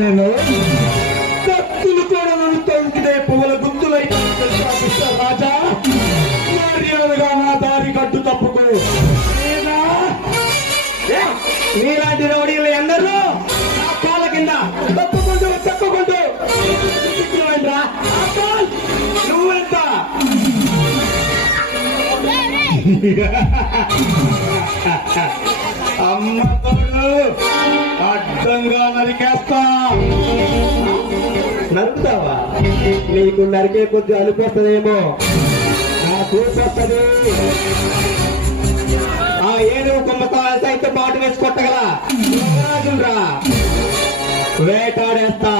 నేను కత్తులు కూడా నన్ను తొంగితే పువ్వుల గుర్తులైతే రాజా మర్యాదగా నా దారి కట్టు తప్పుకో. మీలాంటి రౌడీలు అందరూ నా కాళ్ళ కింద తప్పుకుంటూ తప్పుకుంటూ రా. నువ్వెంత అమ్మ తోడు అడ్డంగా నరికేస్తా. నరుకుతావా? నీకు నరికే కొద్ది అనిపిస్తుందేమో, నాకు వస్తుంది. ఆ ఏనుగు కొమ్మతో సైతం బాటు వేసి కొట్టగల రా, వేటాడేస్తా.